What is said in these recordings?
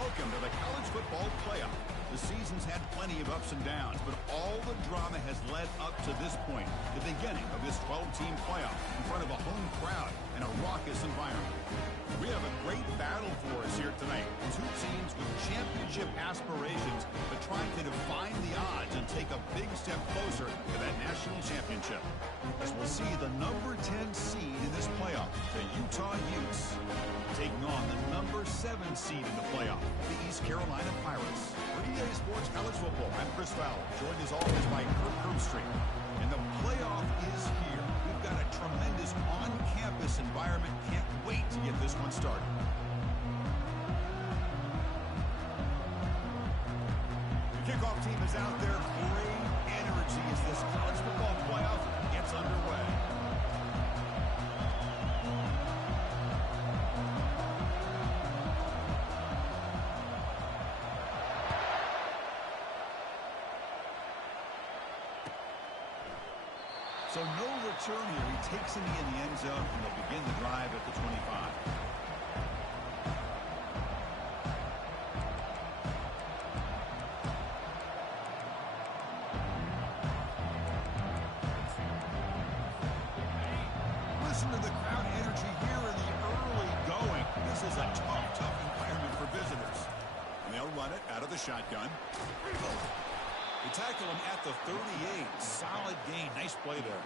Welcome to the college football playoff. The season's had plenty of ups and downs, but all the drama has led up to this point, the beginning of this 12-team playoff in front of a home crowd and a raucous environment. We have a great battle for us here tonight. Two teams with championship aspirations, but trying to define the odds and take a big step closer to that national championship. As we'll see the number 10 seed in this playoff, the Utah Utes, taking on the number 7 seed in the playoff, the East Carolina Pirates. For EA Sports College Football, I'm Chris Fowler, joined as always by Kirk Herbstreit. And the playoff is here. We've got a tremendous on-campus environment. Can't wait to get this one started. The kickoff team is out there. Great energy as this college football playoff gets underway. So no return here. He takes it in the end zone, and they'll begin the drive at the 25. Listen to the crowd energy here in the early going. This is a tough environment for visitors. And they'll run it out of the shotgun. They tackle him at the 38. Solid gain. Nice play there.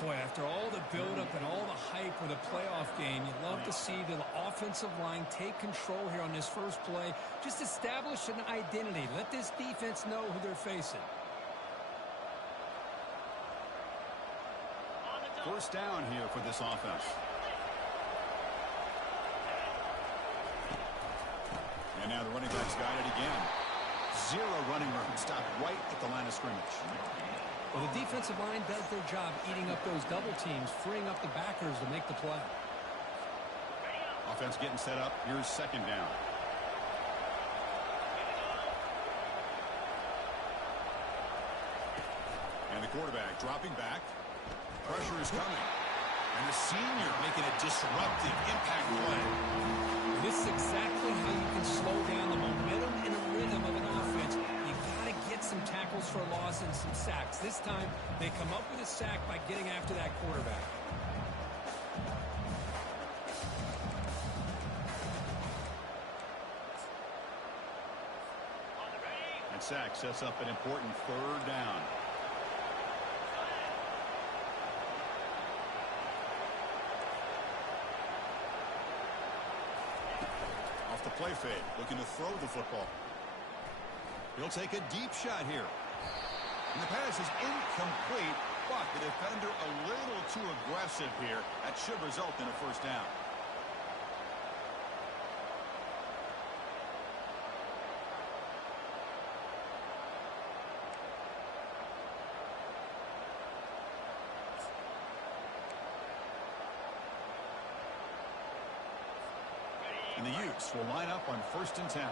Boy, after all the buildup and all the hype for the playoff game, you love to see the offensive line take control here on this first play. Just establish an identity. Let this defense know who they're facing. First down here for this offense. And now the running back's got it again. Zero running room. Stopped right at the line of scrimmage. Well, the defensive line does their job eating up those double teams, freeing up the backers to make the play. Offense getting set up. Here's second down. And the quarterback dropping back. Pressure is coming. And the senior making a disruptive impact play. This is exactly how you can slow down the momentum and a rhythm of an offense. You've got to get some tackles for a loss and some sacks. This time, they come up with a sack by getting after that quarterback. That sack sets up an important third down. The play fade, looking to throw the football. He'll take a deep shot here. And the pass is incomplete, but the defender a little too aggressive here. That should result in a first down. And the Utes will line up on 1st and 10.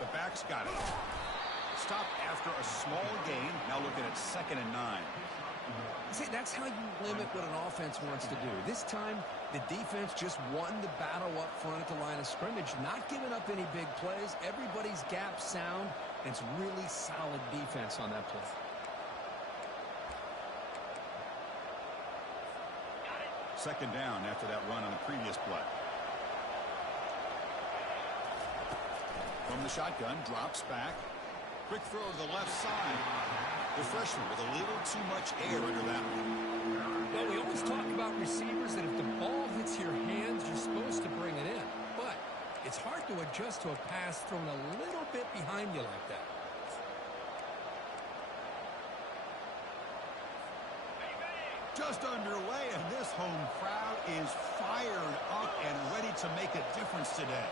The back's got it. Stop after a small gain. Now looking at 2nd and 9. See, that's how you limit what an offense wants to do. This time, the defense just won the battle up front at the line of scrimmage, not giving up any big plays. Everybody's gap sound, and it's really solid defense on that play. Second down after that run on the previous play. From the shotgun, drops back. Quick throw to the left side. The freshman with a little too much air under that one. Well, we always talk about receivers that if the ball hits your hands, you're supposed to bring it in. But it's hard to adjust to a pass thrown a little bit behind you like that. Just underway, and this home crowd is fired up and ready to make a difference today.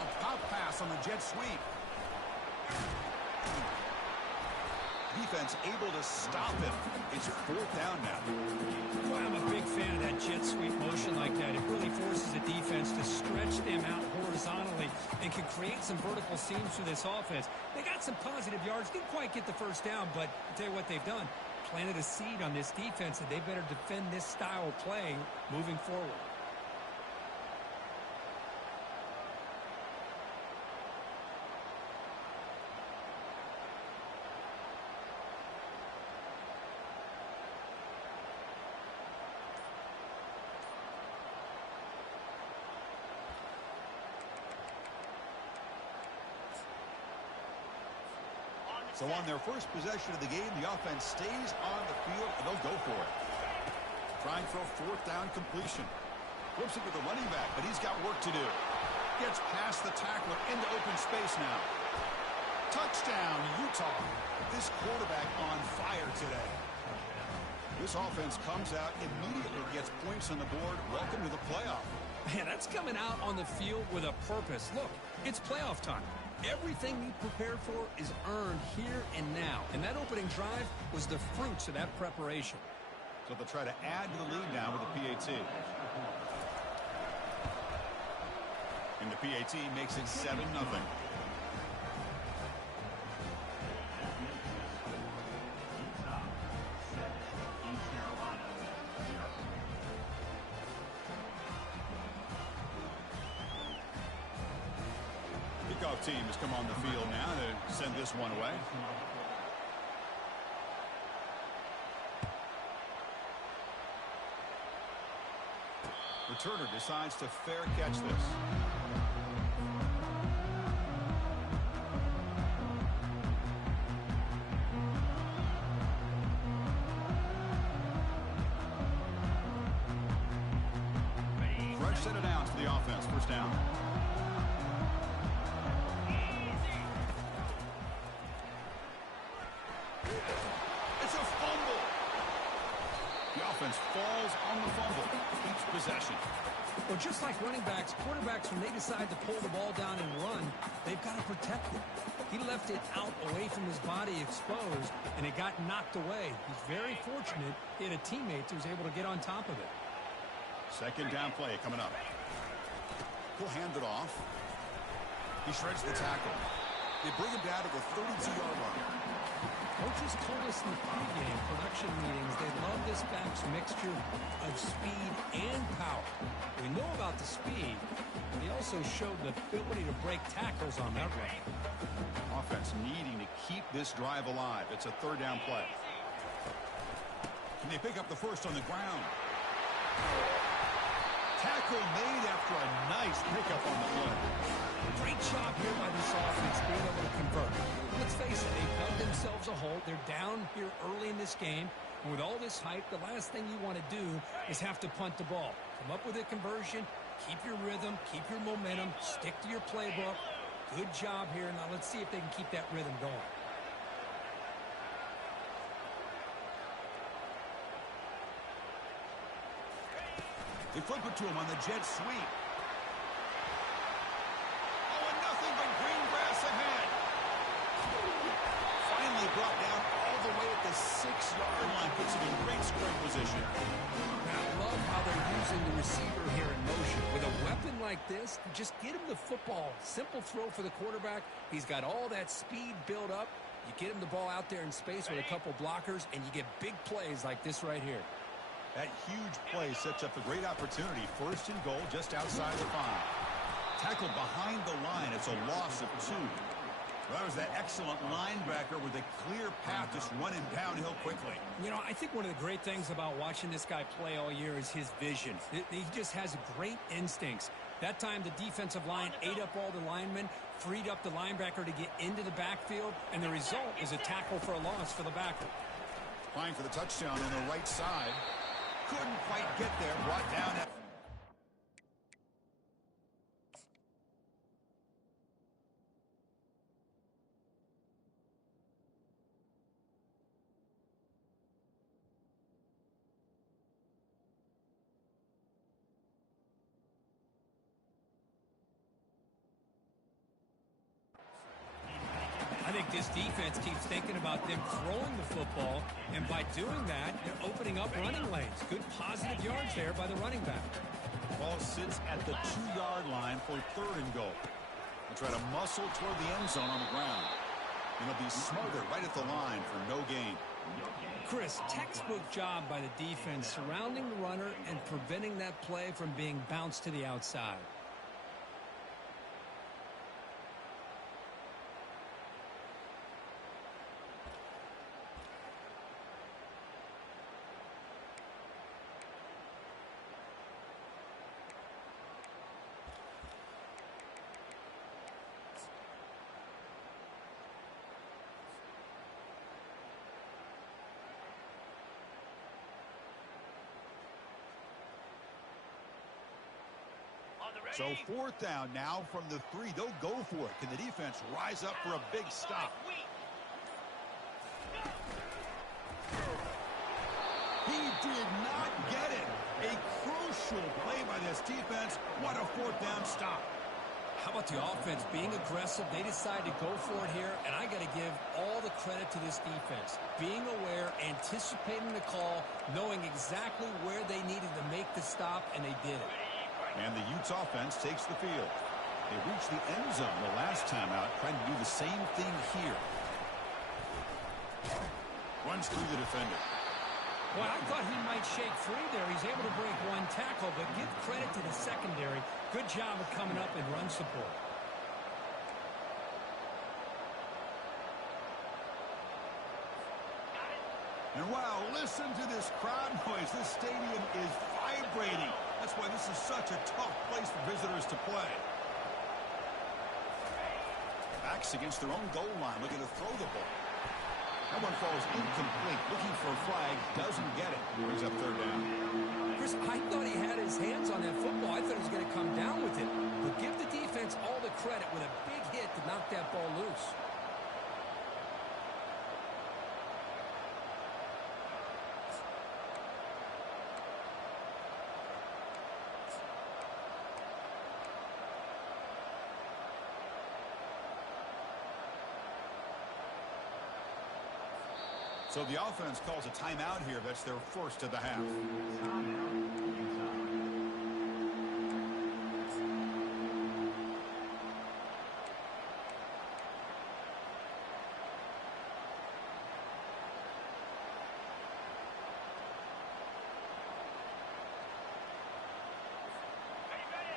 A pop pass on the jet sweep. Defense able to stop him. It's 4th down now. Well, I'm a big fan of that jet sweep motion like that. It really forces the defense to stretch them out horizontally and can create some vertical seams for this offense. They got some positive yards. Didn't quite get the first down, but I'll tell you what they've done. planted a seed on this defense that they better defend this style of play moving forward. So on their first possession of the game, the offense stays on the field, and they'll go for it. Trying for a fourth down completion. Flips it to the running back, but he's got work to do. Gets past the tackler into open space now. Touchdown, Utah. This quarterback on fire today. This offense comes out, immediately gets points on the board. Welcome to the playoff. Man, that's coming out on the field with a purpose. Look, it's playoff time. Everything you prepared for is earned here and now. And that opening drive was the fruits of that preparation. So they'll try to add to the lead now with the PAT. And the PAT makes it 7-0. Kickoff team has come on the field now to send this one away. Returner decides to fair catch this. Fresh set of downs for the offense. First down. It's a fumble. The offense falls on the fumble. Keeps possession. Well, just like running backs, quarterbacks, when they decide to pull the ball down and run, they've got to protect it. He left it out away from his body exposed, and it got knocked away. He's very fortunate he had a teammate who was able to get on top of it. Second down play coming up. He'll hand it off. He shreds the tackle. They bring him down to the 32-yard line. Coaches told us in the pregame production meetings they love this back's mixture of speed and power. We know about the speed, but he also showed the ability to break tackles on that run. Offense needing to keep this drive alive. It's a third down play. Can they pick up the first on the ground? Tackle made after a nice pickup on the play. Great job here by this offense being able to convert. Let's face it, they've dug themselves a hole. They're down here early in this game. And with all this hype, the last thing you want to do is have to punt the ball. Come up with a conversion, keep your rhythm, keep your momentum, stick to your playbook. Good job here. Now let's see if they can keep that rhythm going. They flip it to him on the jet sweep. Oh, and nothing but green grass ahead. Finally brought down all the way at the 6-yard line. Puts him in great scoring position. I love how they're using the receiver here in motion. With a weapon like this, just get him the football. Simple throw for the quarterback. He's got all that speed built up. You get him the ball out there in space with a couple blockers, and you get big plays like this right here. That huge play sets up a great opportunity. First and goal just outside the 5. Tackled behind the line. It's a loss of 2. Well, that was that excellent linebacker with a clear path just running downhill quickly. You know, I think one of the great things about watching this guy play all year is his vision. He just has great instincts. That time, the defensive line ate up all the linemen, freed up the linebacker to get into the backfield, and the result is a tackle for a loss for the backer. Applying for the touchdown on the right side. Couldn't quite get there. Brought down at... I think this defense keeps thinking about them throwing the football, and by doing that, they're opening up running lanes. Good positive yards there by the running back. Ball sits at the 2-yard line for third and goal. They'll try to muscle toward the end zone on the ground. And they'll be smothered right at the line for no gain. Chris, textbook job by the defense surrounding the runner and preventing that play from being bounced to the outside. So 4th down now from the 3. They'll go for it. Can the defense rise up for a big stop? He did not get it. A crucial play by this defense. What a 4th down stop. How about the offense being aggressive? They decide to go for it here, and I got to give all the credit to this defense. Being aware, anticipating the call, knowing exactly where they needed to make the stop, and they did it. And the Utes offense takes the field. They reached the end zone the last time out, trying to do the same thing here. Runs through the defender. Well, I thought he might shake free there. He's able to break one tackle, but give credit to the secondary. Good job of coming up and run support. And wow, listen to this crowd noise. This stadium is vibrating. That's why this is such a tough place for visitors to play. Backs against their own goal line, looking to throw the ball. That one falls incomplete. Looking for a flag, doesn't get it. Brings up 3rd down. Chris, I thought he had his hands on that football. I thought he was going to come down with it. But give the defense all the credit with a big hit to knock that ball loose. So the offense calls a timeout here. That's their first of the half.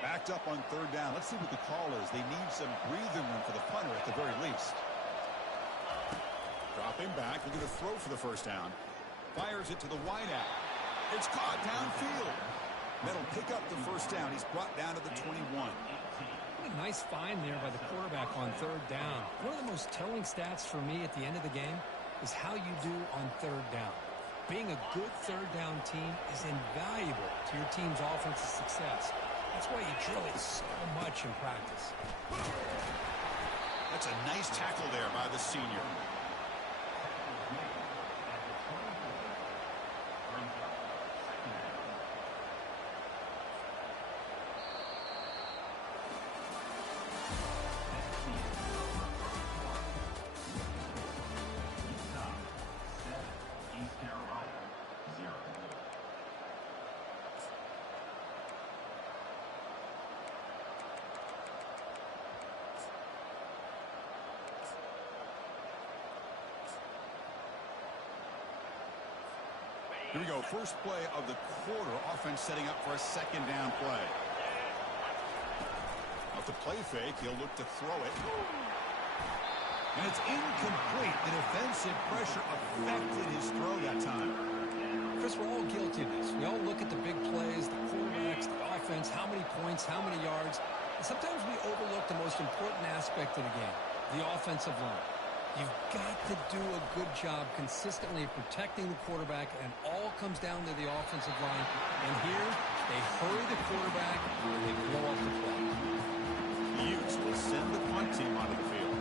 Backed up on 3rd down. Let's see what the call is. They need some breathing room for the punter at the very least. Dropping back, looking to throw for the 1st down. Fires it to the wideout. It's caught downfield. That'll pick up the 1st down. He's brought down to the 21. What a nice find there by the quarterback on 3rd down. One of the most telling stats for me at the end of the game is how you do on 3rd down. Being a good 3rd down team is invaluable to your team's offensive success. That's why you drill it so much in practice. That's a nice tackle there by the senior. Here we go. First play of the quarter. Offense setting up for a 2nd down play. Off the play fake, he'll look to throw it. And it's incomplete. The defensive pressure affected his throw that time. Chris, we're all guilty of this. We all look at the big plays, the quarterbacks, the offense, how many points, how many yards. And sometimes we overlook the most important aspect of the game, the offensive line. You've got to do a good job consistently protecting the quarterback, and all comes down to the offensive line. And here, they hurry the quarterback, and they blow up the play. The Utes will send the punt team onto the field.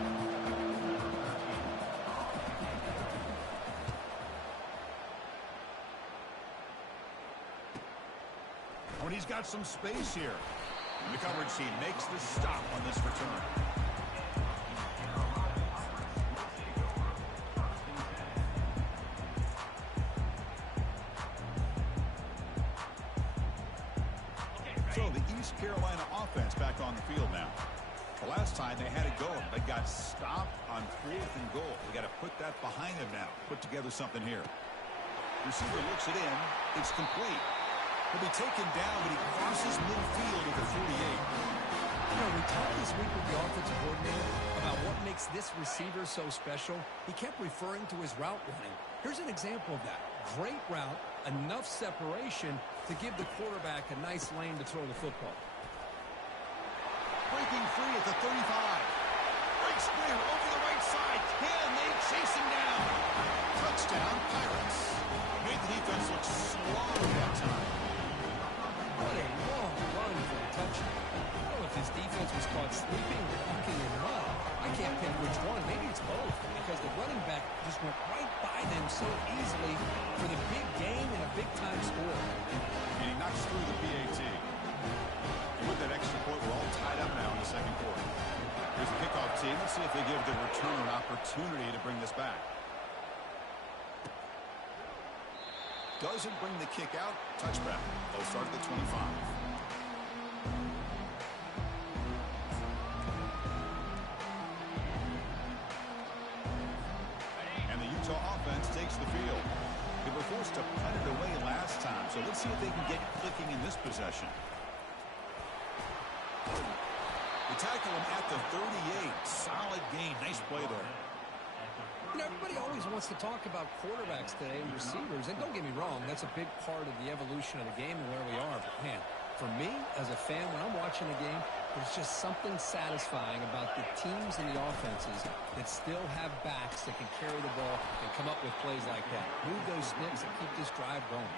Oh, and he's got some space here. And the coverage team makes the stop on this return. So the East Carolina offense back on the field now. The last time they had it going, they got stopped on 4th and goal. They got to put that behind them now. Put together something here. Receiver looks it in. It's complete. He'll be taken down, but he crosses midfield at the 48. You know, we talked this week with the offensive coordinator about what makes this receiver so special. He kept referring to his route running. Here's an example of that. Great route, enough separation to give the quarterback a nice lane to throw the football. Breaking free at the 35. Breaks clear over the right side. Can they chase him down? Touchdown, Pirates. Made the defense look slow that time. What a long run for the touchdown. I don't know if his defense was caught sleeping or walking in mud. I can't pick which one. Maybe it's both, because the running back just went right by them so easily for the big gain and a big-time score. And he knocks through the PAT. And with that extra point, we're all tied up now in the second quarter. Here's the kickoff team. Let's see if they give the return an opportunity to bring this back. Doesn't bring the kick out. Touchback. They'll start at the 25. And the Utah offense takes the field. They were forced to punt it away last time, so let's see if they can get clicking in this possession. They tackle him at the 38. Solid gain. Nice play there. You know, everybody always wants to talk about quarterbacks today and receivers, and don't get me wrong, that's a big part of the evolution of the game and where we are. But, man, for me, as a fan, when I'm watching a game, there's just something satisfying about the teams and the offenses that still have backs that can carry the ball and come up with plays like that. Move those sticks and keep this drive going.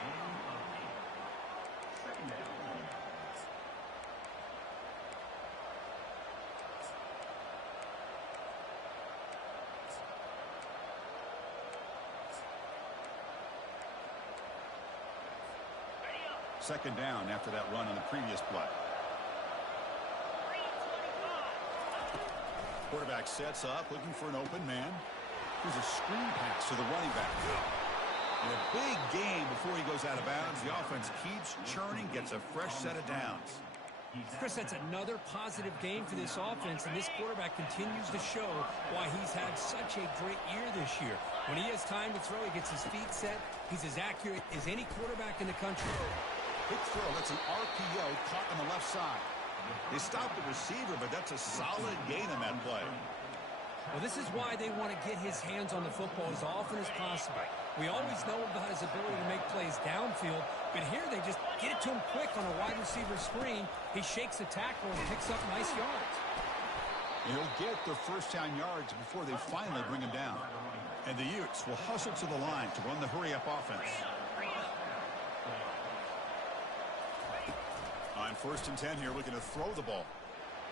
Second down after that run on the previous play. Quarterback sets up, looking for an open man. Here's a screen pass to the running back. And a big gain before he goes out of bounds. The offense keeps churning, gets a fresh set of downs. Chris, that's another positive game for this offense, and this quarterback continues to show why he's had such a great year this year. When he has time to throw, he gets his feet set. He's as accurate as any quarterback in the country. Quick throw. That's an RPO caught on the left side. They stopped the receiver, but that's a solid gain on that play. Well, this is why they want to get his hands on the football as often as possible. We always know about his ability to make plays downfield, but here they just get it to him quick on a wide receiver screen. He shakes the tackle and picks up nice yards. And he'll get the first down yards before they finally bring him down. And the Utes will hustle to the line to run the hurry-up offense. On 1st and 10 here, looking to throw the ball.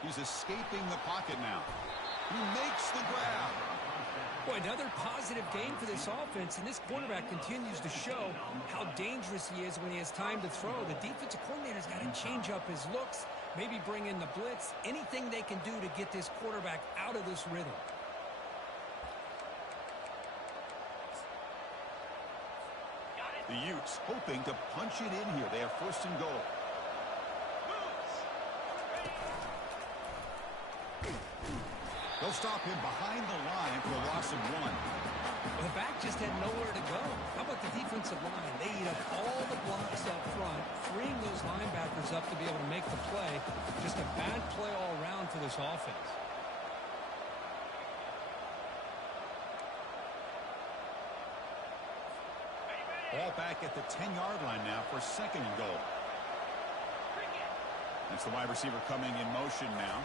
He's escaping the pocket now. He makes the grab. Boy, another positive game for this offense, and this quarterback continues to show how dangerous he is when he has time to throw. The defensive coordinator's got to change up his looks, maybe bring in the blitz, anything they can do to get this quarterback out of this rhythm. The Utes hoping to punch it in here. They have 1st and goal. They'll stop him behind the line for a loss of 1. Well, the back just had nowhere to go. How about the defensive line? They eat up all the blocks up front, freeing those linebackers up to be able to make the play. Just a bad play all around for this offense. Ball back at the 10-yard line now for 2nd and goal. That's the wide receiver coming in motion now.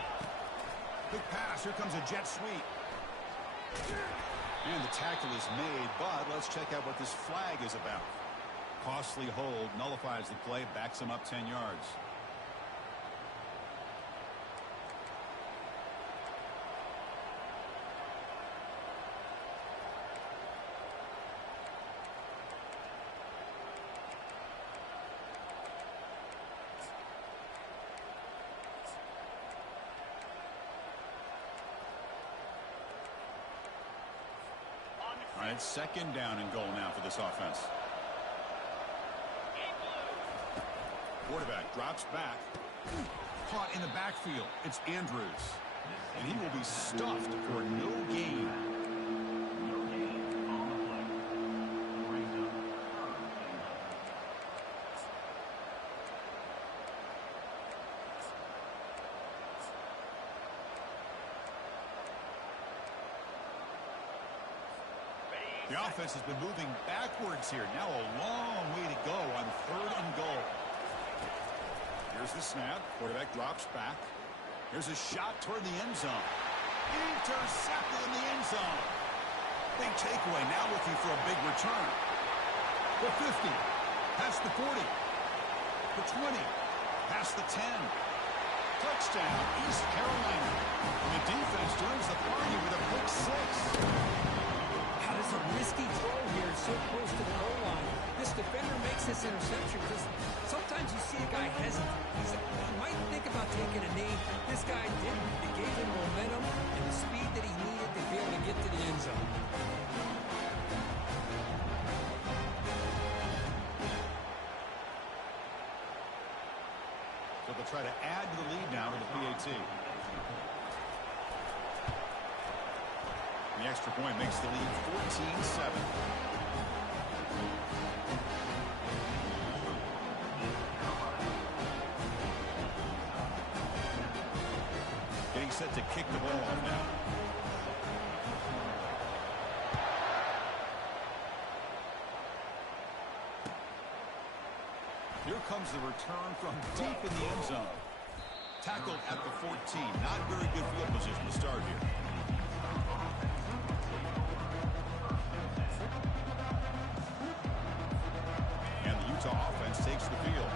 Quick pass. Here comes a jet sweep. And the tackle is made, but let's check out what this flag is about. Costly hold nullifies the play, backs him up 10 yards. All right, 2nd down and goal now for this offense. Quarterback drops back. Caught in the backfield. It's Andrews. And he will be stuffed for no gain. The offense has been moving backwards here. Now a long way to go on 3rd and goal. Here's the snap. Quarterback drops back. Here's a shot toward the end zone. Intercepted in the end zone. Big takeaway. Now looking for a big return. The 50. Past the 40. The 20. Past the 10. Touchdown, East Carolina. And the defense joins the party with a pick 6. It's a risky throw here, so close to the goal line. This defender makes this interception because sometimes you see a guy hesitate. He might think about taking a knee. This guy didn't. It gave him momentum and the speed that he needed to be able to get to the end zone. So they'll try to add to the lead now to the PAT. The extra point makes the lead 14-7. Getting set to kick the ball off now. Here comes the return from deep in the end zone. Tackled at the 14. Not very good field position to start here. Offense takes the field.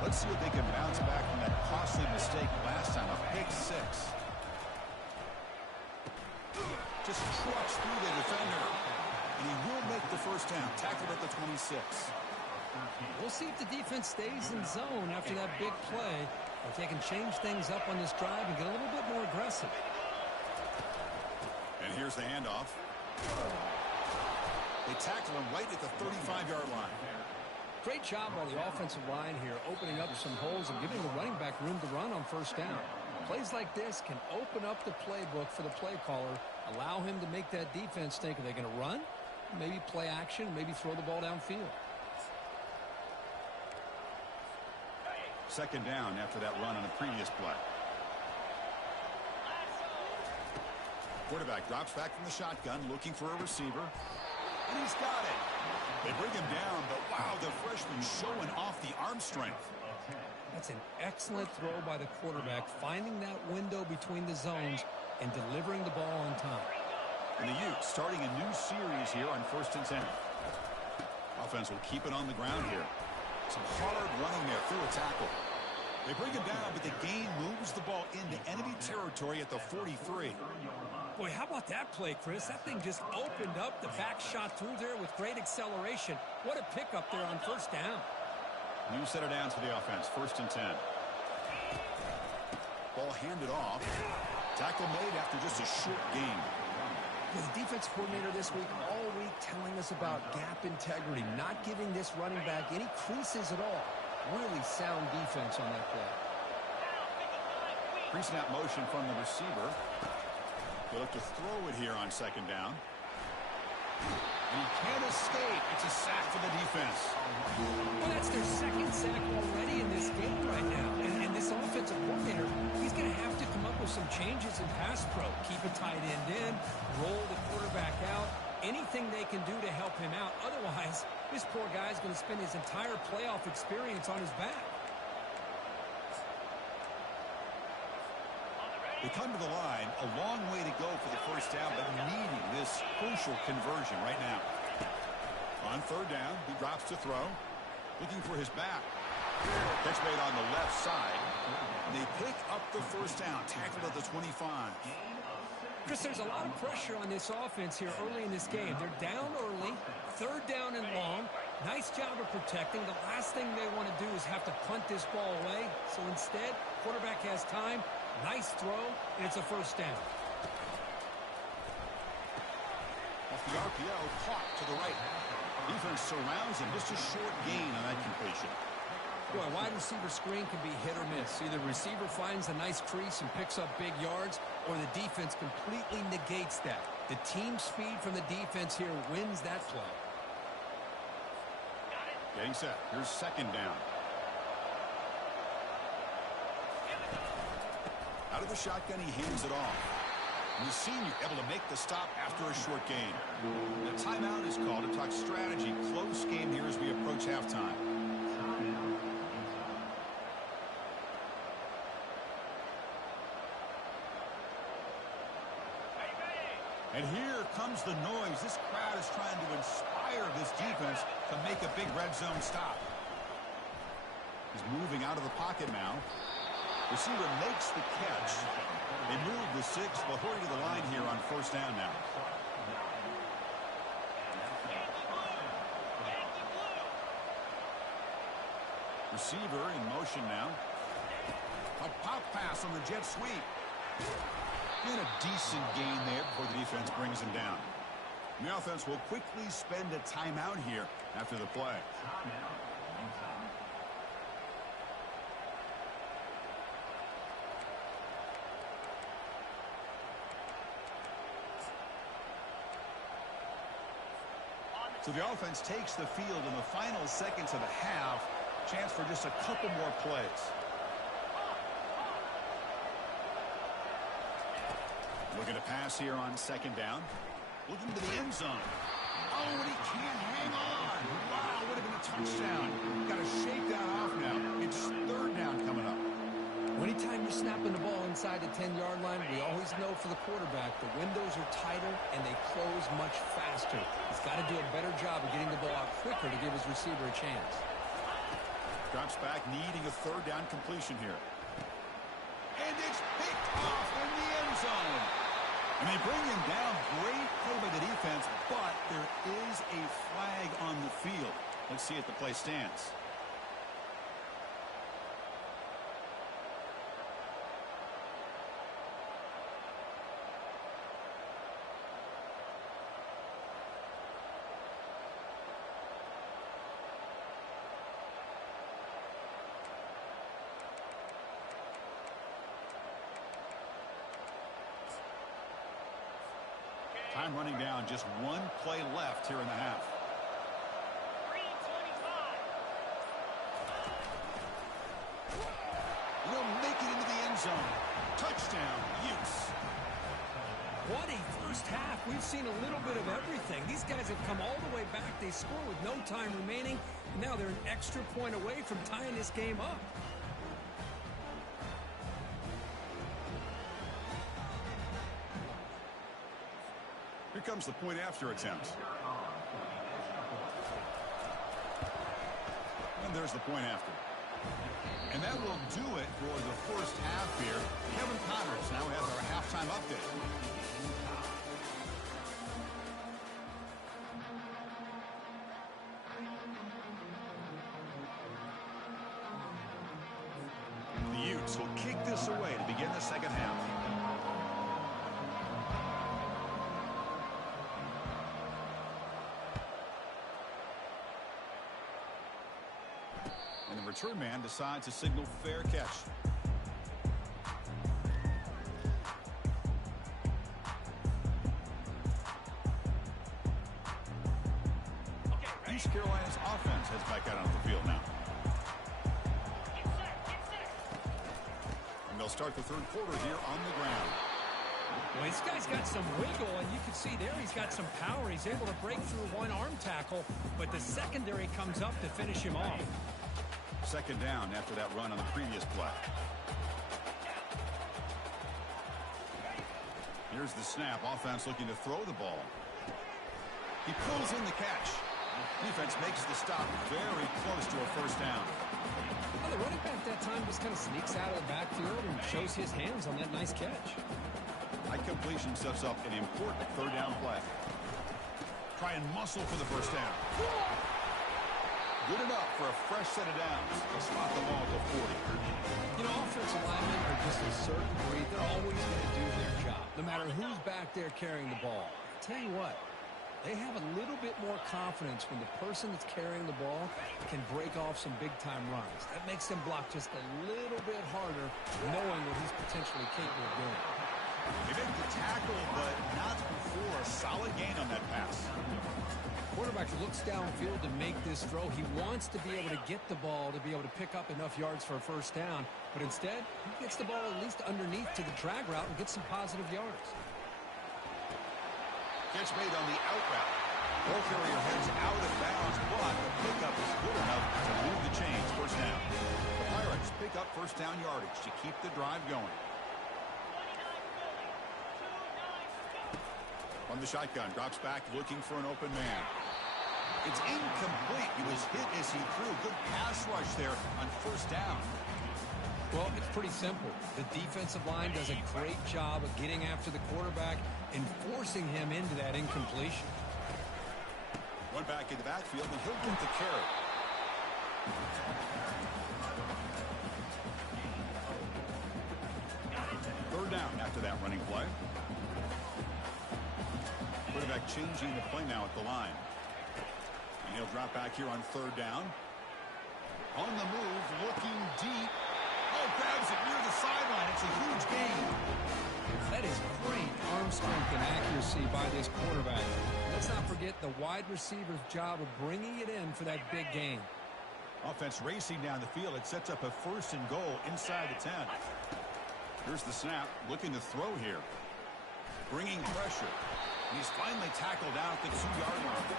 Let's see if they can bounce back from that costly mistake last time, a pick 6. Just trucks through the defender, and he will make the first down. Tackled at the 26. We'll see if the defense stays in zone after that big play, or if they can change things up on this drive and get a little bit more aggressive. And here's the handoff. They tackle him right at the 35-yard line. Great job by the offensive line here, opening up some holes and giving the running back room to run on first down. Plays like this can open up the playbook for the play caller, allow him to make that defense think, are they going to run? Maybe play action, maybe throw the ball downfield. Second down after that run on a previous play. Quarterback drops back from the shotgun, looking for a receiver. And he's got it. They bring him down, but wow, the freshman showing off the arm strength. That's an excellent throw by the quarterback, finding that window between the zones and delivering the ball on time. And the Utes starting a new series here on 1st and 10. Offense will keep it on the ground here. Some hard running there through a tackle. They bring him down, but the gain moves the ball into enemy territory at the 43. Boy, how about that play, Chris? That thing just opened up. The back shot through there with great acceleration. What a pickup there on first down. New set of downs for the offense. 1st and 10. Ball handed off. Tackle made after just a short gain. The defense coordinator this week, all week, telling us about gap integrity, not giving this running back any creases at all. Really sound defense on that play. Pre-snap motion from the receiver. They'll look to throw it here on second down. And he can't escape. It's a sack for the defense. Well, that's their second sack already in this game right now. And this offensive coordinator, he's going to have to come up with some changes in pass pro. Keep a tight end in, roll the quarterback out, anything they can do to help him out. Otherwise, this poor guy's going to spend his entire playoff experience on his back. They come to the line, a long way to go for the first down, but needing this crucial conversion right now. On third down, he drops to throw, looking for his back. Catch made on the left side. They pick up the first down, tackled at the 25. Chris, there's a lot of pressure on this offense here early in this game. They're down early, third down and long. Nice job of protecting. The last thing they want to do is have to punt this ball away. So instead, quarterback has time. Nice throw, and it's a first down. Off the RPO, caught to the right. Defense surrounds him. Just a short gain on that completion. Boy, a wide receiver screen can be hit or miss. Either the receiver finds a nice crease and picks up big yards, or the defense completely negates that. The team speed from the defense here wins that play. Getting set. Here's second down. Out of the shotgun, he hands it off. And the senior able to make the stop after a short gain. The timeout is called to talk strategy. Close game here as we approach halftime. And here comes the noise. This crowd is trying to inspire this defense to make a big red zone stop. He's moving out of the pocket now. Receiver makes the catch. They move the 6. They'll hurry to the line here on first down now. Receiver in motion now. A pop pass on the jet sweep. And a decent gain there before the defense brings him down. And the offense will quickly spend a timeout here after the play. So the offense takes the field in the final seconds of the half. Chance for just a couple more plays. Looking to pass here on second down. Looking to the end zone. Oh, and he can't hang on. Wow, would have been a touchdown. Got to shake that off now. It's third down coming up. Anytime you're snapping the ball inside the 10-yard line, we always know for the quarterback the windows are tighter and they close much faster. He's got to do a better job of getting the ball out quicker to give his receiver a chance. Drops back, needing a third down completion here. And it's picked off in the end zone. And they bring him down. Great play by the defense, but there is a flag on the field. Let's see if the play stands. Time running down, just one play left here in the half. Will make it into the end zone. Touchdown, Utes. What a first half. We've seen a little bit of everything. These guys have come all the way back. They score with no time remaining. Now they're an extra point away from tying this game up. Here comes the point after attempt. And there's the point after. And that will do it for the first half here. Kevin Connors now has our halftime update. The Utes will kick this away to begin the second half. And the return man decides to signal fair catch. East Carolina's offense has back out on the field now. And they'll start the third quarter here on the ground. Well, this guy's got some wiggle, and you can see there he's got some power. He's able to break through one arm tackle, but the secondary comes up to finish him off. Second down after that run on the previous play. Here's the snap. Offense looking to throw the ball. He pulls in the catch. Defense makes the stop very close to a first down. Well, the running back that time just kind of sneaks out of the backfield and shows his hands on that nice catch. High completion sets up an important third down play. Try and muscle for the first down. Good enough for a fresh set of downs to spot the ball to 40. You know, offensive linemen are just a certain breed. They're always going to do their job, no matter who's back there carrying the ball. I tell you what, They have a little bit more confidence when the person that's carrying the ball can break off some big-time runs. That makes them block just a little bit harder, knowing what he's potentially capable of doing. They make the tackle, but not before a solid gain on that pass. Quarterback looks downfield to make this throw. He wants to be able to get the ball to be able to pick up enough yards for a first down, but instead, he gets the ball at least underneath to the drag route and gets some positive yards. Catch made on the out route. Ball carrier heads out of bounds, but the pickup is good enough to move the chains. First down. The Pirates pick up first down yardage to keep the drive going. From the shotgun, drops back looking for an open man. It's incomplete. He was hit as he threw. Good pass rush there on first down. Well, it's pretty simple. The defensive line does a great job of getting after the quarterback and forcing him into that incompletion. One back in the backfield, and he'll get the carry. Third down after that running play. Quarterback changing the play now at the line. And he'll drop back here on third down. On the move, looking deep. Oh, grabs it near the sideline. It's a huge gain. That is great arm strength and accuracy by this quarterback. Let's not forget the wide receiver's job of bringing it in for that big gain. Offense racing down the field. It sets up a first and goal inside the 10. Here's the snap. Looking to throw here. Bringing pressure. And he's finally tackled down at the 2-yard line.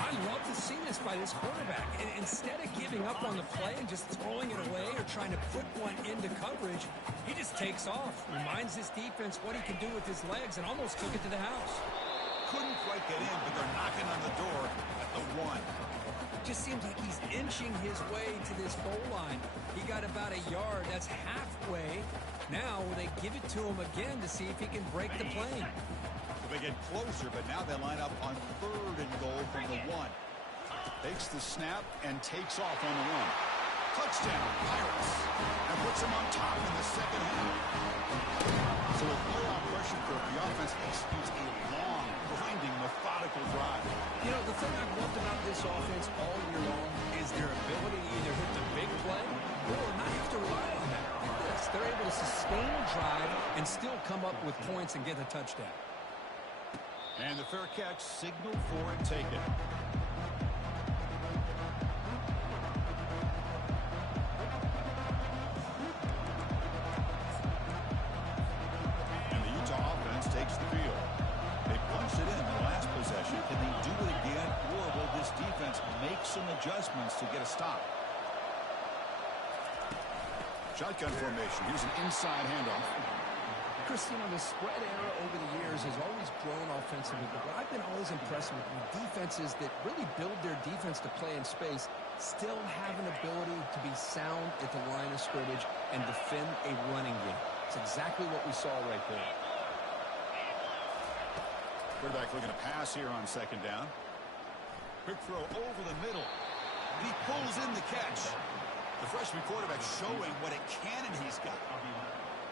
I love to see this by this quarterback. And instead of giving up on the play and just throwing it away or trying to put one into coverage, he just takes off. Reminds this defense what he can do with his legs and almost took it to the house. Couldn't quite get in, but they're knocking on the door at the 1. Just seems like he's inching his way to this goal line. He got about a yard. That's halfway. Now they give it to him again to see if he can break the plane. They get closer, but now they line up on third and goal from the 1. Takes the snap and takes off on the run. Touchdown, Pirates. And puts them on top in the second half. So with playoff pressure group, the offense executes a long, grinding, methodical drive. You know, the thing I've loved about this offense all year long is their ability to either hit the big play or not have to rely on that. Yes, they're able to sustain a drive and still come up with points and get a touchdown. And the fair catch signaled for and taken. And the Utah offense takes the field. They punched it in the last possession. Can they do it again, or will this defense make some adjustments to get a stop? Shotgun formation. Here's an inside handoff. Chris, you know, the spread era over the years has always grown offensively, but what I've been always impressed with defenses that really build their defense to play in space still have an ability to be sound at the line of scrimmage and defend a running game. It's exactly what we saw right there. Quarterback looking to pass here on second down. Quick throw over the middle. And he pulls in the catch. The freshman quarterback showing what a cannon he's got.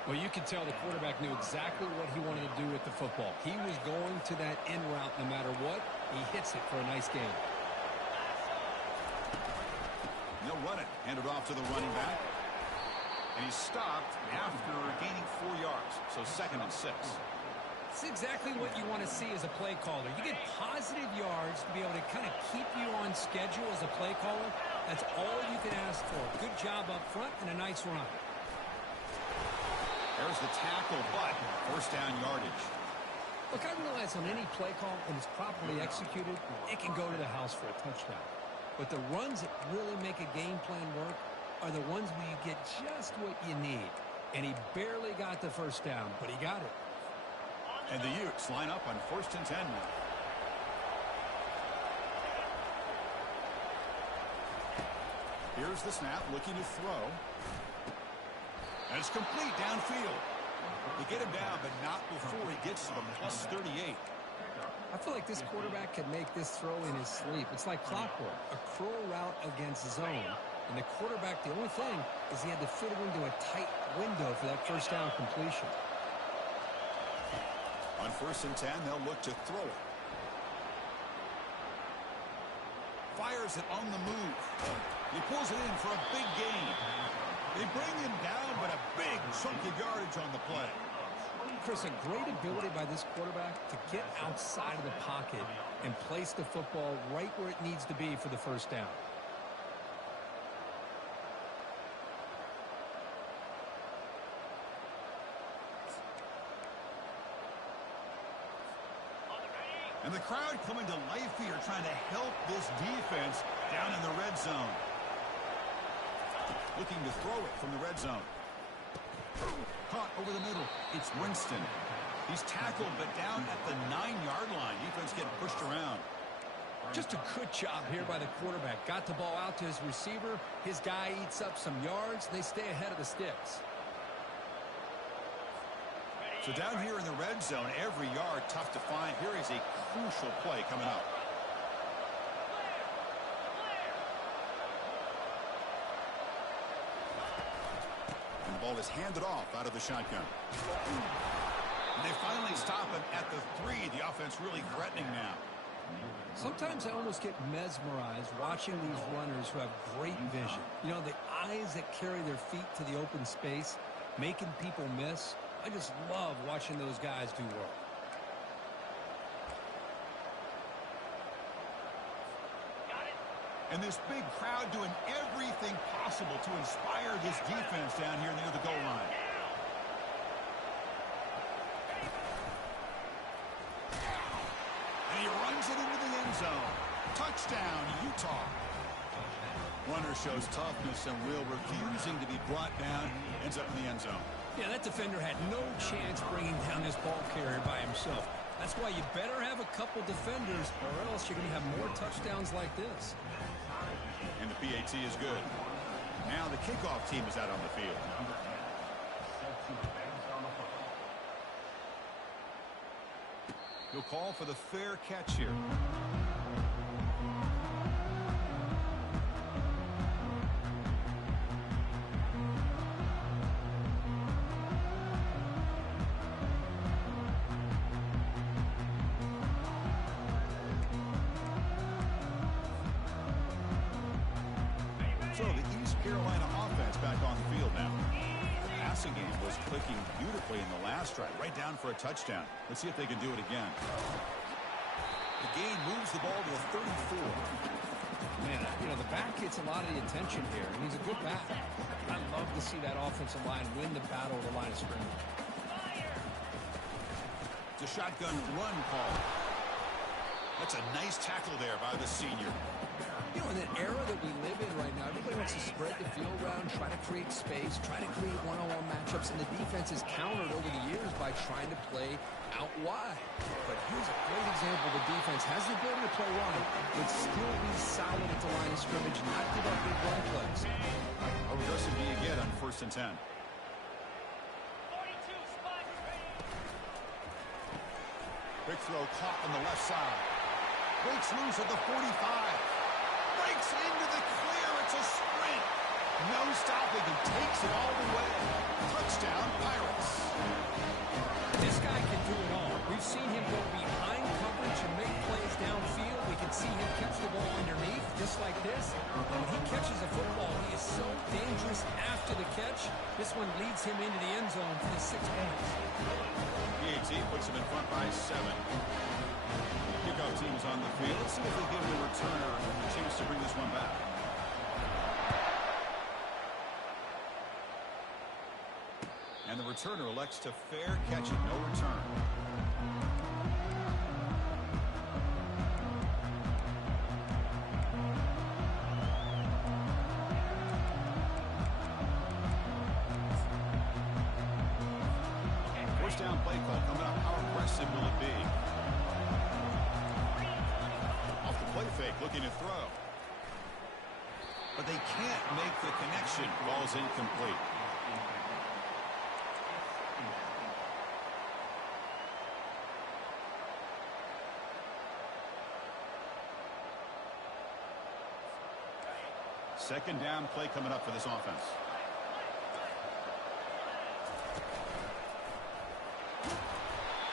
Well, you could tell the quarterback knew exactly what he wanted to do with the football. He was going to that in route no matter what. He hits it for a nice gain. They'll run it. Hand it off to the running back. And he's stopped after gaining 4 yards. So 2nd and 6. It's exactly what you want to see as a play caller. You get positive yards to be able to kind of keep you on schedule as a play caller. That's all you can ask for. Good job up front and a nice run. There's the tackle, but first down yardage. Look, I realize on any play call, when it's properly executed, it can go to the house for a touchdown. But the runs that really make a game plan work are the ones where you get just what you need. And he barely got the first down, but he got it. And the Utes line up on 1st and 10 now. Here's the snap, looking to throw. And it's complete downfield. They get him down, but not before he gets to the plus 38. I feel like this quarterback could make this throw in his sleep. It's like clockwork, a curl route against zone. And the quarterback, the only thing is he had to fit it into a tight window for that first down completion. On 1st and 10, they'll look to throw it. fires it on the move. He pulls it in for a big gain. They bring him down, but a big chunk of yardage on the play. Chris, a great ability by this quarterback to get outside of the pocket and place the football right where it needs to be for the first down. And the crowd coming to life here, trying to help this defense down in the red zone. Looking to throw it from the red zone. Caught over the middle. It's Winston. He's tackled, but down at the 9-yard line. Defense getting pushed around. Just a good job here by the quarterback. Got the ball out to his receiver. His guy eats up some yards. They stay ahead of the sticks. So down here in the red zone, every yard tough to find. Here is a crucial play coming up. And the ball is handed off out of the shotgun. And they finally stop him at the 3. The offense really threatening now. Sometimes I almost get mesmerized watching these runners who have great vision. You know, the eyes that carry their feet to the open space, making people miss. I just love watching those guys do work. And this big crowd doing everything possible to inspire this defense down here near the goal line. And he runs it into the end zone. Touchdown, Utah. Runner shows toughness and will, refusing to be brought down. Ends up in the end zone. Yeah, that defender had no chance bringing down this ball carrier by himself. That's why you better have a couple defenders, or else you're going to have more touchdowns like this. And the PAT is good. Now the kickoff team is out on the field. He'll call for the fair catch here. So the East Carolina offense back on the field now. The passing game was clicking beautifully in the last drive, right down for a touchdown. Let's see if they can do it again. The gain moves the ball to the 34. Man, you know, the back gets a lot of the attention here, and he's a good back. I love to see that offensive line win the battle of the line of scrimmage. It's a shotgun run call. That's a nice tackle there by the senior. You know, in an era that we live in right now, everybody wants to spread the field around, try to create space, try to create one-on-one matchups, and the defense is countered over the years by trying to play out wide. But here's a great example. The defense has the ability to play wide, but still be solid at the line of scrimmage, not give up big run plays. How aggressive do you get on 1st and 10? Quick throw caught on the left side. Breaks loose at the 45. Breaks into the clear. It's a sprint. No stopping and takes it all the way. Touchdown, Pirates. This guy can do it all. We've seen him go behind coverage and make plays downfield. We can see him catch the ball underneath, just like this. When he catches a football, he is so dangerous after the catch. This one leads him into the end zone for the 6 points. PAT puts him in front by 7. Kickoff team is on the field. Let's see if they give the returner a chance to bring this one back. And the returner elects to fair catch it, no return. First down play call coming up. How aggressive will it be? Off the play fake, looking to throw. But they can't make the connection. Ball's incomplete. Second down play coming up for this offense.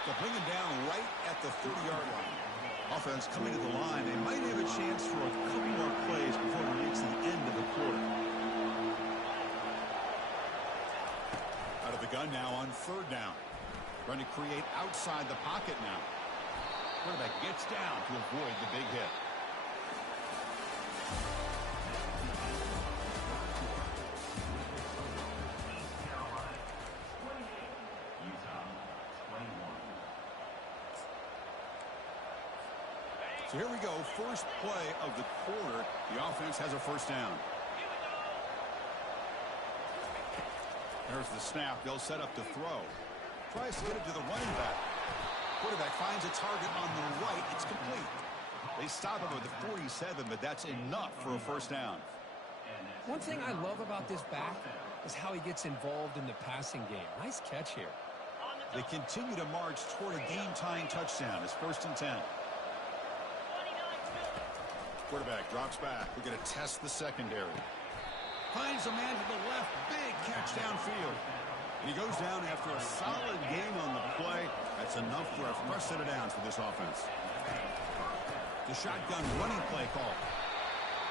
To bring him down right at the 30-yard line. Offense coming to the line. They might have a chance for a couple more plays before we reach the end of the quarter. Out of the gun now on third down. Trying to create outside the pocket now. Quarterback gets down to avoid the big hit. So here we go. First play of the quarter. The offense has a first down. There's the snap. They'll set up to throw. Tries to get it to the running back. Quarterback finds a target on the right. It's complete. They stop him at the 47, but that's enough for a first down. One thing I love about this back is how he gets involved in the passing game. Nice catch here. They continue to march toward a game-tying touchdown. It's 1st and 10. Quarterback drops back. We're going to test the secondary. Finds a man to the left. Big catch downfield. And he goes down after a solid gain on the play. That's enough for a fresh set of downs for this offense. The shotgun running play call.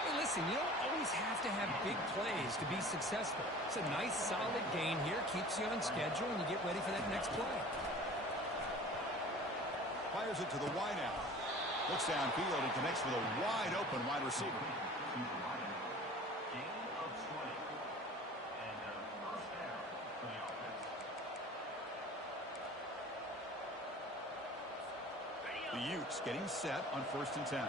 Hey, listen, you don't always have to have big plays to be successful. It's a nice, solid gain here. Keeps you on schedule, and you get ready for that next play. Fires it to the wideout. Looks downfield and connects with a wide-open wide receiver. The Utes getting set on 1st and 10.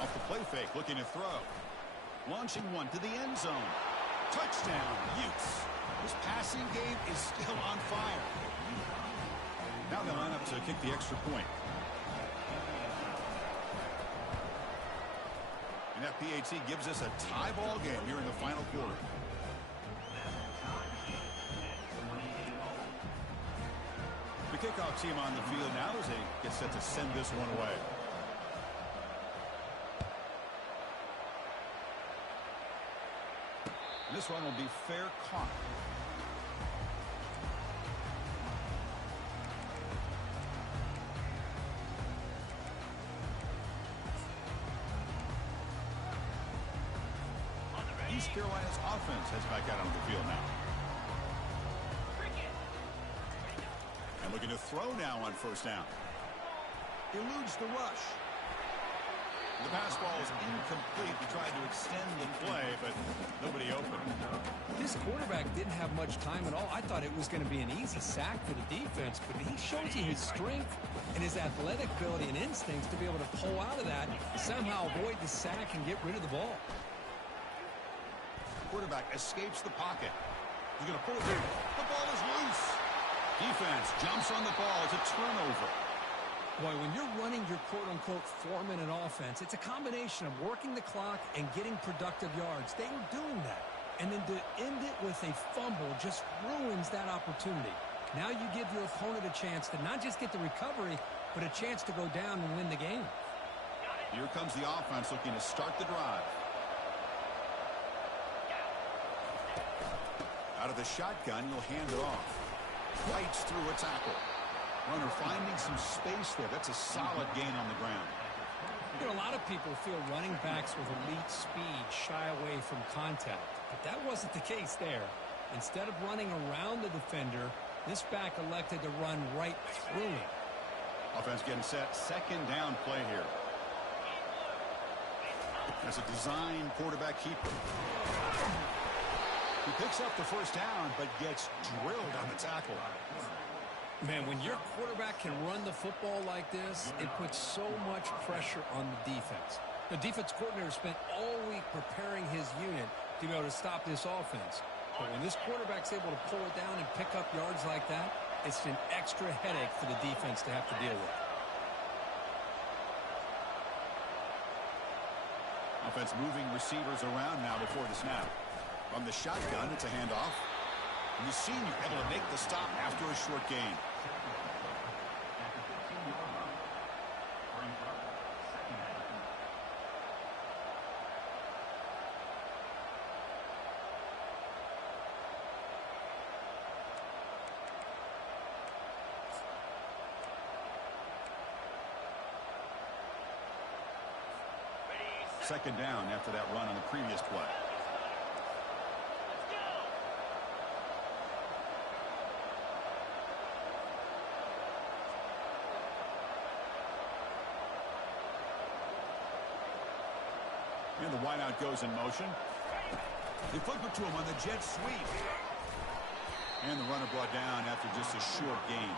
Off the play fake, looking to throw. Launching one to the end zone. Touchdown, Utes. This passing game is still on fire. Now they line up to kick the extra point. And that PAT gives us a tie ball game here in the final quarter. The kickoff team on the field now as they get set to send this one away. And this one will be fair caught. East Carolina's offense heads back out on the field now. And looking to throw now on 1st down. Eludes the rush. The pass ball is incomplete. He tried to extend the play, but nobody open. This quarterback didn't have much time at all. I thought it was going to be an easy sack for the defense, but he shows you his strength and his athletic ability and instincts to be able to pull out of that, somehow avoid the sack and get rid of the ball. Quarterback escapes the pocket. He's going to pull it through. The ball is loose. Defense jumps on the ball. It's a turnover. Boy, when you're running your quote-unquote 4-minute offense, it's a combination of working the clock and getting productive yards. They were doing that. And then to end it with a fumble just ruins that opportunity. Now you give your opponent a chance to not just get the recovery, but a chance to go down and win the game. Here comes the offense looking to start the drive. Out of the shotgun, you'll hand it off. Fights through a tackle. Runner finding some space there. That's a solid gain on the ground. You know, a lot of people feel running backs with elite speed shy away from contact, but that wasn't the case there. Instead of running around the defender, this back elected to run right through him. Offense getting set. 2nd down play here. There's a design quarterback keeper. He picks up the 1st down, but gets drilled on the tackle. Man, when your quarterback can run the football like this, it puts so much pressure on the defense. The defense coordinator spent all week preparing his unit to be able to stop this offense. But when this quarterback's able to pull it down and pick up yards like that, it's an extra headache for the defense to have to deal with. Offense moving receivers around now before the snap. From the shotgun, it's a handoff. And the senior able to make the stop after a short gain. Second down after that run on the previous play. And the wideout goes in motion. They flip it to him on the jet sweep. And the runner brought down after just a short gain.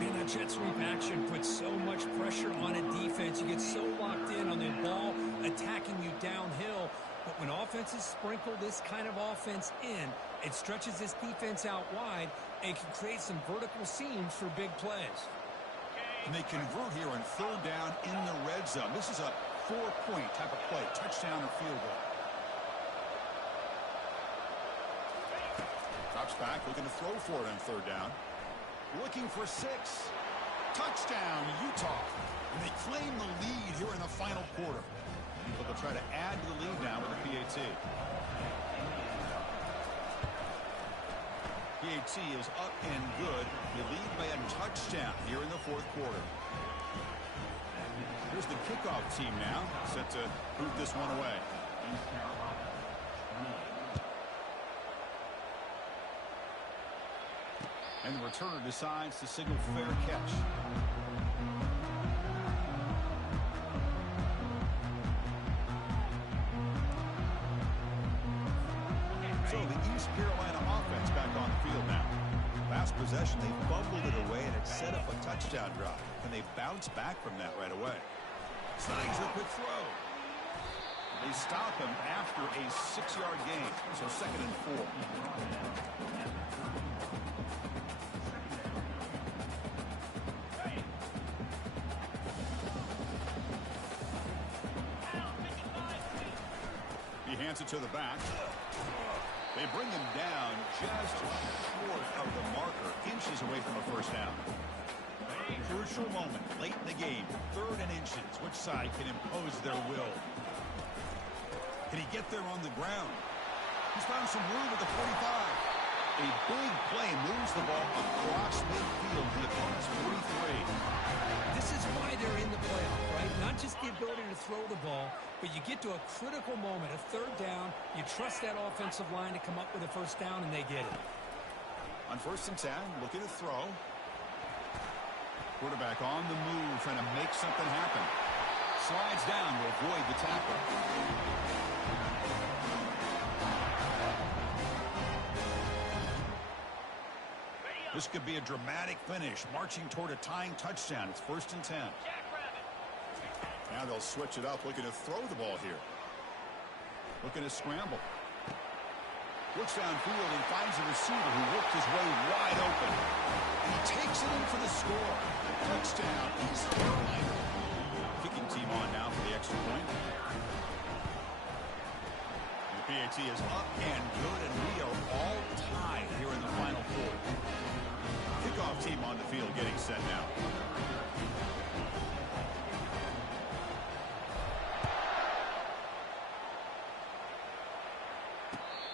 Man, that jet sweep action puts so much pressure on a defense. You get so locked in on the ball attacking you downhill. But when offenses sprinkle this kind of offense in, it stretches this defense out wide and can create some vertical seams for big plays. And they convert here on third down in the red zone. This is a 4-point type of play, touchdown or field goal. Drops back, looking to throw for it on third down. Looking for 6. Touchdown, Utah. And they claim the lead here in the final quarter. But they'll try to add to the lead now with a PAT. PAT is up and good. They lead by a touchdown here in the fourth quarter. Here's the kickoff team now, set to boot this one away. And the returner decides to signal fair catch. So the East Carolina offense back on the field now. Last possession, they fumbled it away, and it set up a touchdown drive. And they bounce back from that right away. Snags a quick throw. They stop him after a 6-yard gain. So 2nd and 4. He hands it to the back. They bring him down just short of the marker, inches away from a first down. Crucial moment late in the game, 3rd and inches. Which side can impose their will? Can he get there on the ground? He's found some room at the 45. A big play moves the ball across midfield, the opponent's 43. This is why they're in the playoff, right? Not just the ability to throw the ball, but you get to a critical moment, a 3rd down. You trust that offensive line to come up with a first down, and they get it. On 1st and 10, looking to throw. Quarterback on the move, trying to make something happen. Slides down to avoid the tackle. This could be a dramatic finish, marching toward a tying touchdown. It's 1st and 10. Now they'll switch it up, looking to throw the ball here. Looking to scramble. Looks downfield and finds a receiver who worked his way wide open. And he takes it in for the score. Touchdown, East Carolina. Kicking team on now for the extra point. The PAT is up and good, and we are all tied here in the final quarter. Kickoff team on the field getting set now.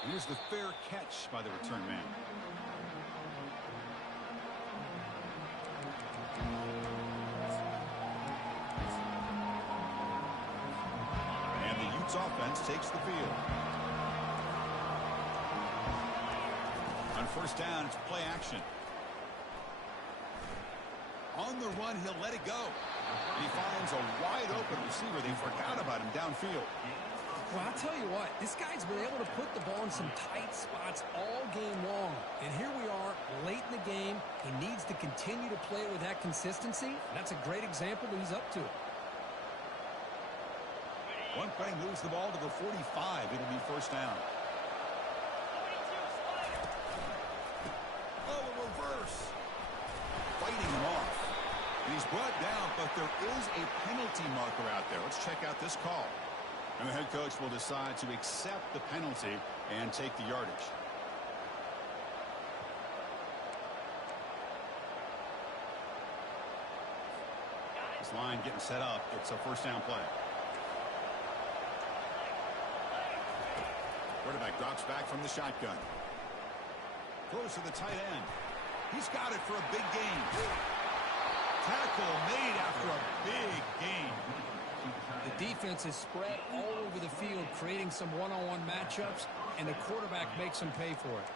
Here's the fair catch by the return man. And the Utes offense takes the field. On 1st down, it's play action. On the run, he'll let it go. And he finds a wide open receiver. They forgot about him downfield. Well, I'll tell you what, this guy's been able to put the ball in some tight spots all game long. And here we are, late in the game. He needs to continue to play with that consistency. That's a great example that he's up to it. One play moves the ball to the 45. It'll be 1st down. Oh, a reverse. Fighting him off. And he's brought down, but there is a penalty marker out there. Let's check out this call. And the head coach will decide to accept the penalty and take the yardage. This line getting set up. It's a 1st down play. Quarterback drops back from the shotgun. Throws to the tight end. He's got it for a big gain. Tackle made after a big gain. The defense is spread all over the field, creating some one-on-one matchups, and the quarterback makes them pay for it.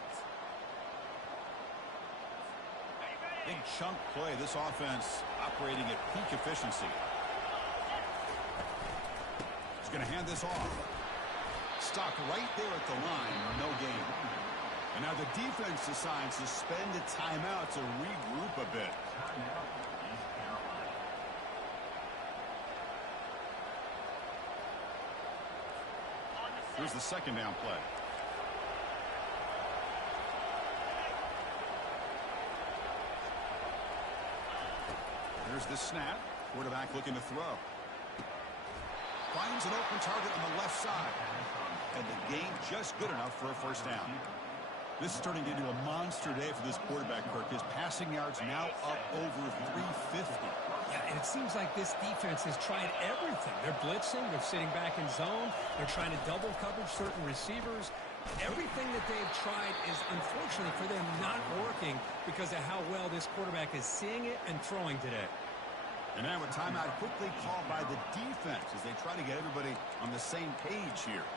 Big chunk play. This offense operating at peak efficiency. He's going to hand this off. Stopped right there at the line. No gain. And now the defense decides to spend a timeout to regroup a bit. Here's the second down play. Here's the snap. Quarterback looking to throw. Finds an open target on the left side. And the gain just good enough for a first down. This is turning into a monster day for this quarterback, Kirk. His passing yards now up over 350. Yeah, and it seems like this defense has tried everything. They're blitzing. They're sitting back in zone. They're trying to double coverage certain receivers. Everything that they've tried is, unfortunately for them, not working because of how well this quarterback is seeing it and throwing today. And now a timeout quickly called by the defense as they try to get everybody on the same page here.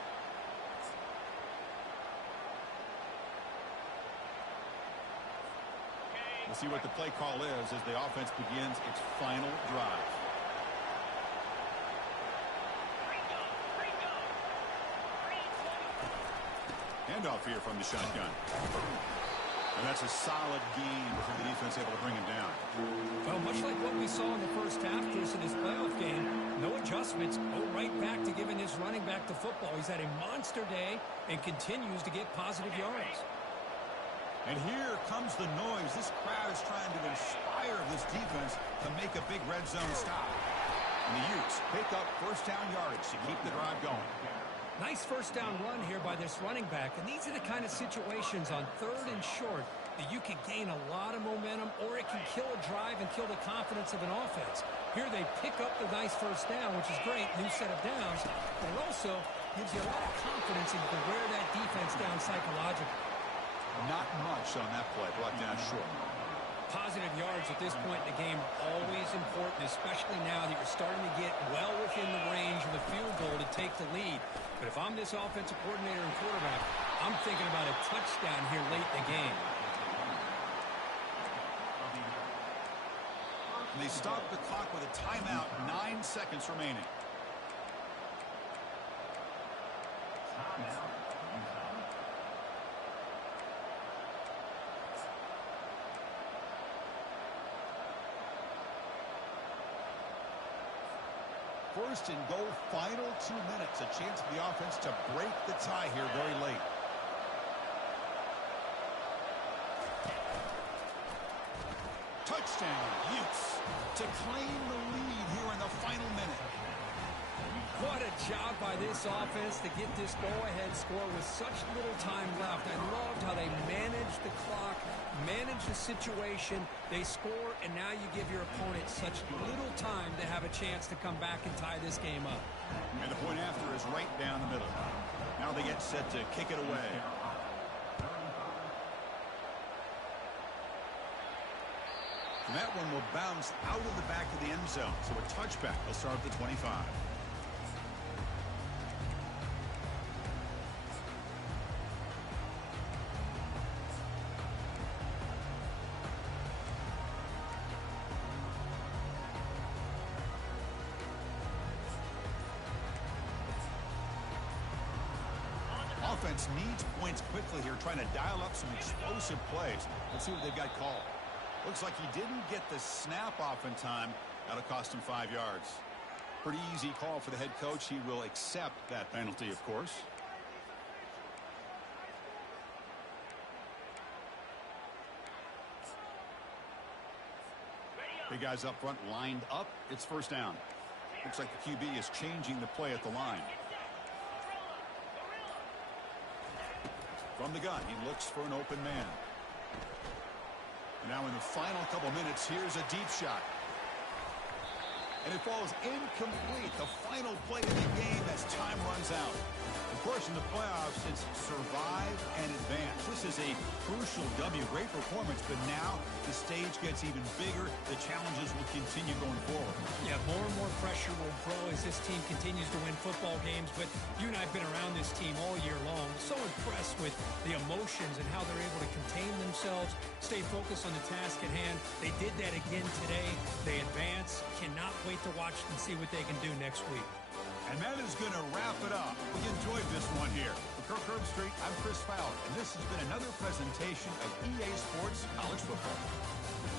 We'll see what the play call is as the offense begins its final drive. Handoff here from the shotgun. And that's a solid gain before the defense able to bring him down. Well, much like what we saw in the first half, Chris, in this playoff game, no adjustments, go right back to giving his running back the football. He's had a monster day and continues to get positive yards. And here comes the noise. This crowd is trying to inspire this defense to make a big red zone stop. And the Utes pick up first down yardage to keep the drive going. Nice first down run here by this running back. And these are the kind of situations on third and short that you can gain a lot of momentum, or it can kill a drive and kill the confidence of an offense. Here they pick up the nice first down, which is great, new set of downs, but it also gives you a lot of confidence and you can wear that defense down psychologically. Not much on that play, brought down short. Positive yards at this point in the game are always important, especially now that you're starting to get well within the range of the field goal to take the lead. But if I'm this offensive coordinator and quarterback, I'm thinking about a touchdown here late in the game. And they stop the clock with a timeout, 9 seconds remaining. First and goal, final 2 minutes. A chance for the offense to break the tie here very late. Touchdown, Utes, to claim the lead here in the final minute. What a job by this offense to get this go-ahead score with such little time left. I loved how they managed the clock, managed the situation. They score, and now you give your opponent such little time to have a chance to come back and tie this game up. And the point after is right down the middle. Now they get set to kick it away. And that one will bounce out of the back of the end zone. So a touchback will start at the 25. Offense needs points quickly here, trying to dial up some explosive plays. Let's see what they've got called. Looks like he didn't get the snap off in time. That'll cost him 5 yards. Pretty easy call for the head coach. He will accept that penalty, of course. Big guys up front lined up. It's first down. Looks like the QB is changing the play at the line. From the gun, he looks for an open man. And now in the final couple minutes, here's a deep shot. And it falls incomplete. The final play of the game as time runs out. Of course, in the playoffs, it's survive and advance. This is a crucial W. Great performance, but now the stage gets even bigger. The challenges will continue going forward. Yeah, more and more pressure will grow as this team continues to win football games. But you and I have been around this team all year long. So impressed with the emotions and how they're able to contain themselves, stay focused on the task at hand. They did that again today. They advance. Cannot wait to watch and see what they can do next week. And that is going to wrap it up. We enjoyed this one here. For Kirk Herbstreit, I'm Chris Fowler, and this has been another presentation of EA Sports College Football.